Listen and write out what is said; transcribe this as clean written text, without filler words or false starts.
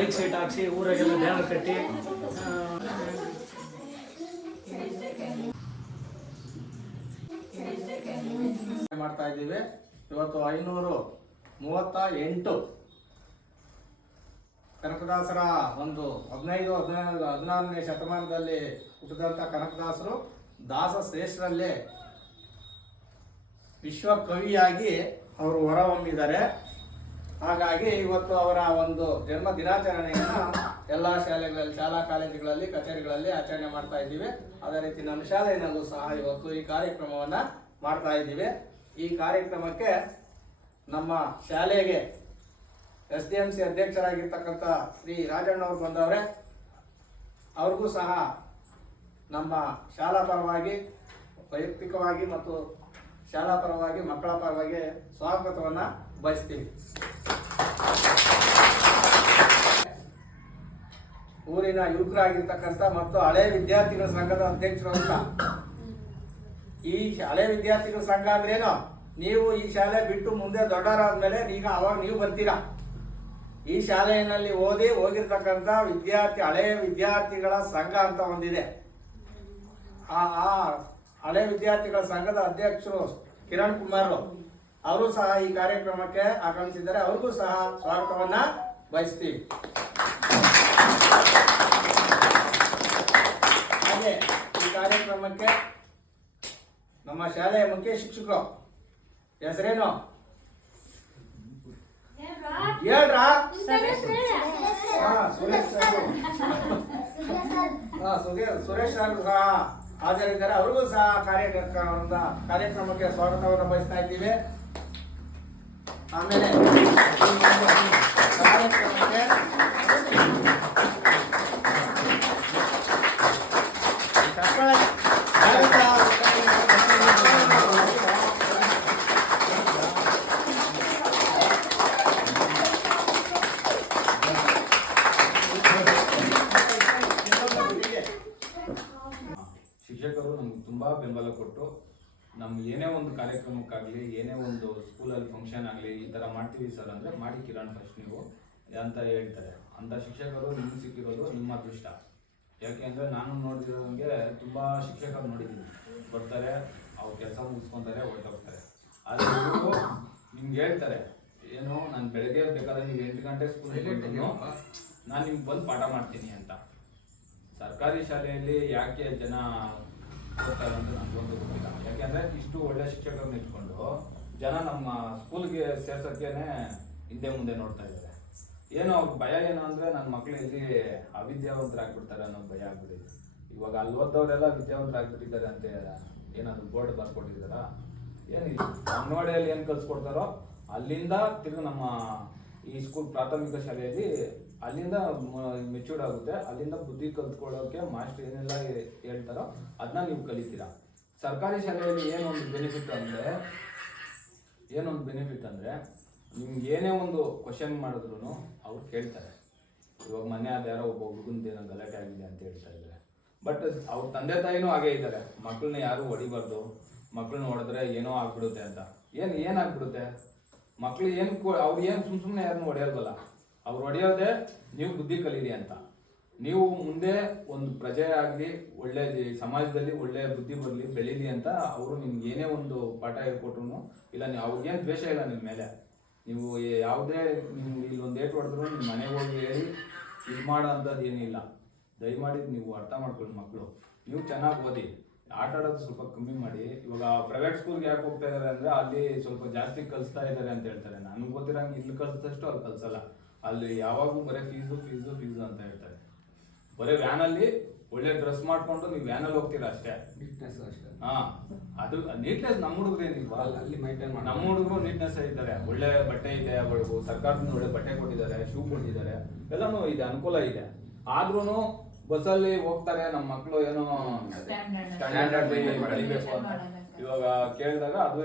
Mic set ಹಾಕ್ಸಿ ಊರಾಗೆಲ್ಲ bag ಕಟ್ಟಿ ಮಾಡ್ತಾ ಇದ್ದೀವಿ. ಇವತ್ತು 538 ಕನಕದಾಸರ ಒಂದು 15-16ನೇ ಶತಮಾನದಲ್ಲಿ ಹುಟ್ಟಿದಂಥ ಕನಕದಾಸರು ದಾಸ ಶ್ರೇಷ್ಠರಲ್ಲೇ ವಿಶ್ವ ಕವಿಯಾಗಿ ಅವರು ಹೊರಹೊಮ್ಮಿದ್ದಾರೆ. ಹಾಗಾಗಿ ಇವತ್ತು ಅವರ ಒಂದು ಜನ್ಮ ದಿನಾಚರಣೆಯನ್ನು ಎಲ್ಲ ಶಾಲೆಗಳಲ್ಲಿ, ಶಾಲಾ ಕಾಲೇಜುಗಳಲ್ಲಿ, ಕಚೇರಿಗಳಲ್ಲಿ ಆಚರಣೆ ಮಾಡ್ತಾ ಇದ್ದೀವಿ. ಅದೇ ರೀತಿ ನಮ್ಮ ಶಾಲೆಯಲ್ಲೂ ಸಹ ಇವತ್ತು ಈ ಕಾರ್ಯಕ್ರಮವನ್ನು ಮಾಡ್ತಾ ಇದ್ದೀವಿ. ಈ ಕಾರ್ಯಕ್ರಮಕ್ಕೆ ನಮ್ಮ ಶಾಲೆಗೆ SDMC ಅಧ್ಯಕ್ಷರಾಗಿರ್ತಕ್ಕಂಥ ಶ್ರೀ ರಾಜಣ್ಣವರು ಬಂದವರೇ. ಅವ್ರಿಗೂ ಸಹ ನಮ್ಮ ಶಾಲಾ ಪರವಾಗಿ, ವೈಯಕ್ತಿಕವಾಗಿ ಮತ್ತು ಶಾಲಾ ಪರವಾಗಿ, ಮಕ್ಕಳ ಪರವಾಗಿ ಸ್ವಾಗತವನ್ನು ಬಯಸ್ತೀವಿ. ಊರಿನ ಯುವಕರಾಗಿರ್ತಕ್ಕಂಥ ಮತ್ತು ಹಳೆ ವಿದ್ಯಾರ್ಥಿಗಳ ಸಂಘದ ಅಧ್ಯಕ್ಷರು ಅಂತ. ಈ ಹಳೆ ವಿದ್ಯಾರ್ಥಿಗಳ ಸಂಘ ಅಂದ್ರೇನು? ನೀವು ಈ ಶಾಲೆ ಬಿಟ್ಟು ಮುಂದೆ ದೊಡ್ಡವರಾದ್ಮೇಲೆ ಈಗ ಅವಾಗ ನೀವು ಬರ್ತೀರಾ. ಈ ಶಾಲೆಯಲ್ಲಿ ಹೋಗಿರ್ತಕ್ಕಂಥ ಹಳೆ ವಿದ್ಯಾರ್ಥಿಗಳ ಸಂಘ ಅಂತ ಒಂದಿದೆ. ಆ ಹಳೆ ವಿದ್ಯಾರ್ಥಿಗಳ ಸಂಘದ ಅಧ್ಯಕ್ಷರು ಕಿರಣ್ ಕುಮಾರ್ ಅವರು ಸಹ ಈ ಕಾರ್ಯಕ್ರಮಕ್ಕೆ ಆಗಮಿಸಿದ್ದಾರೆ. ಅವ್ರಿಗೂ ಸಹ ಸ್ವಾಗತವನ್ನ ಬಯಸ್ತೀವಿ. ಹಾಗೆ ಈ ಕಾರ್ಯಕ್ರಮಕ್ಕೆ ನಮ್ಮ ಶಾಲೆಯ ಮುಖ್ಯ ಶಿಕ್ಷಕರು ಹೆಸರೇನು ಹೇಳ್ರಾ? ಸುರೇಶ್ ಸರ್ ಸಹ ಹಾಜರಿದ್ದಾರೆ. ಅವ್ರಿಗೂ ಸಹ ಕಾರ್ಯಕ್ರಮಕ್ಕೆ ಸ್ವಾಗತವನ್ನು ಬಯಸ್ತಾ ಇದ್ದೀವಿ. ಆಮೇಲೆ ಕಾರ್ಯಕ್ರಮಕ್ಕೆ ಶಿಕ್ಷಕರು ನಮ್ಗೆ ತುಂಬ ಬೆಂಬಲ ಕೊಟ್ಟು ನಮ್ಗೆ ಏನೇ ಒಂದು ಕಾರ್ಯಕ್ರಮಕ್ಕಾಗಲಿ, ಏನೇ ಒಂದು ಸ್ಕೂಲಲ್ಲಿ ಫಂಕ್ಷನ್ ಆಗಲಿ, ಈ ಥರ ಮಾಡ್ತೀವಿ ಸರ್ ಅಂದರೆ ಮಾಡಿ ಕಿರಣ್ ಫಸ್ಟ್ ನೀವು ಅಂತ ಹೇಳ್ತಾರೆ. ಅಂಥ ಶಿಕ್ಷಕರು ನಿಮ್ಗೆ ಸಿಕ್ಕಿರೋದು ನಿಮ್ಮ ಅದೃಷ್ಟ. ಯಾಕೆ ಅಂದರೆ ನಾನು ನೋಡಿರೋಂಗೆ ತುಂಬ ಶಿಕ್ಷಕರು ನೋಡಿದ್ದೀನಿ. ಬರ್ತಾರೆ, ಅವ್ರು ಕೆಲಸ ಮುಗಿಸ್ಕೊತಾರೆ, ಹೊರಟೋಗ್ತಾರೆ. ಆದರೆ ಇವರು ನಿಮ್ಗೆ ಹೇಳ್ತಾರೆ ಏನು, ನಾನು ಬೆಳಗ್ಗೆ ಬೇಕಾದ್ರೆ ನೀವು 8 ಗಂಟೆ ಸ್ಕೂಲಿಗೆ ಬಂದು ನಾನು ನಿಮ್ಗೆ ಬಂದು ಪಾಠ ಮಾಡ್ತೀನಿ ಅಂತ. ಸರ್ಕಾರಿ ಶಾಲೆಯಲ್ಲಿ ಯಾಕೆ ಜನ ಹೋಗ್ತಾರೆ ಅಂತ ನನಗೊಂದು ಗೊತ್ತಿಲ್ಲ. ಯಾಕೆಂದರೆ ಇಷ್ಟು ಒಳ್ಳೆ ಶಿಕ್ಷಕರನ್ನ ಇಟ್ಕೊಂಡು ಜನ ನಮ್ಮ ಸ್ಕೂಲ್ಗೆ ಸೇರ್ಸೋಕ್ಕೇನೆ ಹಿಂದೆ ಮುಂದೆ ನೋಡ್ತಾ ಇದ್ದಾರೆ. ಏನೋ ಅವ್ರ ಭಯ ಏನು ಅಂದರೆ ನನ್ನ ಮಕ್ಕಳು ಇಲ್ಲಿ ಅವಿದ್ಯಾವಂತರಾಗ್ಬಿಡ್ತಾರೆ ಅನ್ನೋ ಭಯ ಆಗ್ಬಿಟ್ಟಿದೆ. ಇವಾಗ ಅಲ್ಲಿ ಓದೋರೆಲ್ಲ ವಿದ್ಯಾವಂತರಾಗ್ಬಿಟ್ಟಿದ್ದಾರೆ ಅಂತ ಏನಾದ್ರು ಬೋರ್ಡ್ ಬರ್ಕೊಟ್ಟಿದ್ದಾರ? ಏನಿಲ್ಲ, ಅಂಗನವಾಡಿಯಲ್ಲಿ ಏನು ಕಲಿಸ್ಕೊಡ್ತಾರೋ ಅಲ್ಲಿಂದ ತಿರುಗಿ ನಮ್ಮ ಈ ಸ್ಕೂಲ್ ಪ್ರಾಥಮಿಕ ಶಾಲೆಯಲ್ಲಿ ಅಲ್ಲಿಂದ ಮೆಚ್ಯೂರ್ಡ್ ಆಗುತ್ತೆ. ಅಲ್ಲಿಂದ ಬುದ್ಧಿ ಕಲ್ತ್ಕೊಳ್ಳೋಕೆ ಮಾಸ್ಟರ್ ಏನೆಲ್ಲ ಹೇಳ್ತಾರೋ ಅದನ್ನ ನೀವು ಕಲಿತೀರಾ. ಸರ್ಕಾರಿ ಶಾಲೆಯಲ್ಲಿ ಏನೊಂದು ಬೆನಿಫಿಟ್ ಅಂದರೆ ನಿಮ್ಗೆ ಏನೇ ಒಂದು ಕ್ವಶನ್ ಮಾಡಿದ್ರು ಅವ್ರು ಕೇಳ್ತಾರೆ. ಇವಾಗ ಮೊನ್ನೆ ಅದು ಯಾರೋ ಒಬ್ಬ ಹುಡುಗಂದೇನೋ ಗಲಾಟೆ ಆಗಿದೆ ಅಂತ ಹೇಳ್ತಾ ಇದ್ದಾರೆ. ಬಟ್ ಅವ್ರ ತಂದೆ ತಾಯಿನೂ ಹಾಗೇ ಇದ್ದಾರೆ, ಮಕ್ಕಳನ್ನ ಯಾರು ಹೊಡಿಬಾರ್ದು, ಮಕ್ಕಳನ್ನ ಹೊಡೆದ್ರೆ ಏನೋ ಆಗ್ಬಿಡುತ್ತೆ ಅಂತ. ಏನಾಗ್ಬಿಡುತ್ತೆ? ಮಕ್ಳು ಅವ್ರು ಏನು ಸುಮ್ಮನೆ ಯಾರನ್ನು ಹೊಡೆಯೋಲ್ವಲ್ಲ. ಅವ್ರು ಹೊಡೆಯೋದೇ ನೀವು ಬುದ್ಧಿ ಕಲೀರಿ ಅಂತ. ನೀವು ಮುಂದೆ ಒಂದು ಪ್ರಜೆ ಆಗಲಿ, ಒಳ್ಳೆ ಸಮಾಜದಲ್ಲಿ ಒಳ್ಳೆ ಬುದ್ಧಿ ಬರಲಿ, ಬೆಳೀಲಿ ಅಂತ ಅವರು ನಿಮ್ಗೆ ಏನೇ ಒಂದು ಪಾಠ ಹೇಳ್ಕೊಟ್ರು ಇಲ್ಲ, ನೀವು ಅವ್ರಿಗೇನು ದ್ವೇಷ ಇಲ್ಲ ನಿಮ್ಮ ಮೇಲೆ. ನೀವು ಯಾವುದೇ ನಿಮ್ಗೆ ಇಲ್ಲೊಂದು ಏಟು ಹೊಡೆದ್ರು ನಿಮ್ಮ ಮನೆಗೆ ಹೋಗಿ ಹೇಳಿ ಇದು ಮಾಡೋ ಅಂಥದ್ದು ಏನಿಲ್ಲ. ದಯಮಾಡಿ ನೀವು ಅರ್ಥ ಮಾಡ್ಕೊಳ್ಳಿ. ಮಕ್ಕಳು ನೀವು ಚೆನ್ನಾಗಿ ಓದಿ, ಆಟ ಆಡೋದು ಸ್ವಲ್ಪ ಕಮ್ಮಿ ಮಾಡಿ. ಇವಾಗ ಪ್ರೈವೇಟ್ ಸ್ಕೂಲ್ಗೆ ಯಾಕೆ ಹೋಗ್ತಾ ಇದ್ದಾರೆ ಅಂದರೆ ಅಲ್ಲಿ ಸ್ವಲ್ಪ ಜಾಸ್ತಿ ಕಲಿಸ್ತಾ ಇದ್ದಾರೆ ಅಂತ ಹೇಳ್ತಾರೆ. ನನಗೆ ಗೊತ್ತಿರಂಗೆ ಇಲ್ಲಿ ಕಲಿಸಿದಷ್ಟು ಅಲ್ಲಿ ಕಲಿಸಲ್ಲ. ಅಲ್ಲಿ ಯಾವಾಗೂ ಬರೀ ಫೀಸು ಅಂತ ಹೇಳ್ತಾರೆ. ಬರೀ ವ್ಯಾನಲ್ಲಿ ಒಳ್ಳೆ ಡ್ರೆಸ್ ಮಾಡ್ಕೊಂಡು ನೀವು ವ್ಯಾನಲ್ಲಿ ಹೋಗ್ತೀರಾ ಅಷ್ಟೇ. ಅದು ನೀಟ್ನೆಸ್ ನಮ್ಮ ಹುಡುಗರು ಏನಿಲ್ವಾ? ಅಲ್ಲಿ ಮೈಂಟೈನ್ ಮಾಡಿ ನಮ್ಮ ಹುಡುಗರು ನೀಟ್ನೆಸ್ ಇದ್ದಾರೆ. ಒಳ್ಳೆ ಬಟ್ಟೆ ಇದೆ, ಸರ್ಕಾರದಿಂದ ಒಳ್ಳೆ ಬಟ್ಟೆ ಕೊಟ್ಟಿದ್ದಾರೆ, ಶೂ ಕೊಟ್ಟಿದ್ದಾರೆ, ಎಲ್ಲನೂ ಇದೆ, ಅನುಕೂಲ ಇದೆ. ಆದ್ರೂ ಬಸ್ಸಲ್ಲಿ ಹೋಗ್ತಾರೆ ನಮ್ಮ ಮಕ್ಕಳು ಏನೋ ಸ್ಟ್ಯಾಂಡರ್ಡ್ ಬೆಳಿಬೇಕು ಅಂತ. ಇವಾಗ ಕೇಳಿದಾಗ ಅದು